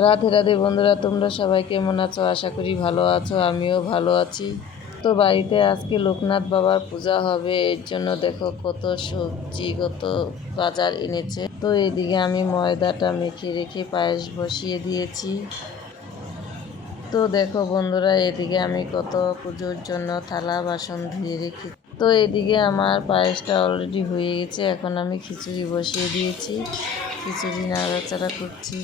রাধে রাধে বন্ধুরা, তোমরা সবাই কেমন আছো? আশা করি ভালো আছো, আমিও ভালো আছি। তো বাড়িতে আজকে লোকনাথ বাবার পূজা হবে, এর জন্য দেখো কত সবজি, কত বাজার এনেছে। তো এদিকে আমি ময়দাটা মেখে রেখে পায়েস বসিয়ে দিয়েছি। তো দেখো বন্ধুরা, এদিকে আমি কত পুজোর জন্য থালা বাসন ধুয়ে রেখে। তো এদিকে আমার পায়েসটা অলরেডি হয়ে গেছে। এখন আমি খিচুড়ি বসিয়ে দিয়েছি, খিচুড়ি নাড়াচাড়া করছি।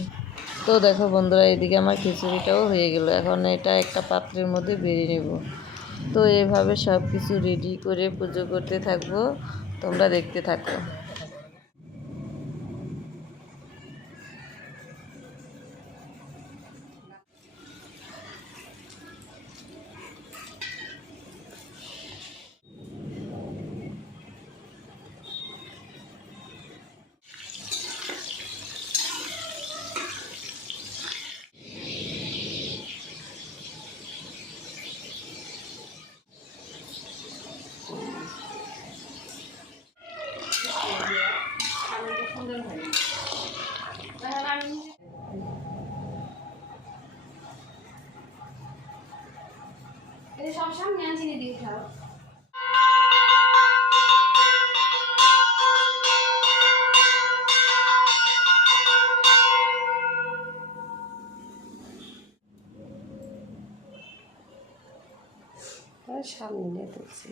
তো দেখো বন্ধুরা, এদিকে আমার খিচুড়িটাও হয়ে গেল। এখন এটা একটা পাত্রের মধ্যে বেড়ে নেব। তো এভাবে সব কিছু রেডি করে পুজো করতে থাকবো, তোমরা দেখতে থাকো। সব সামনে চিনি দিয়ে খাও। সামনে তুলছি।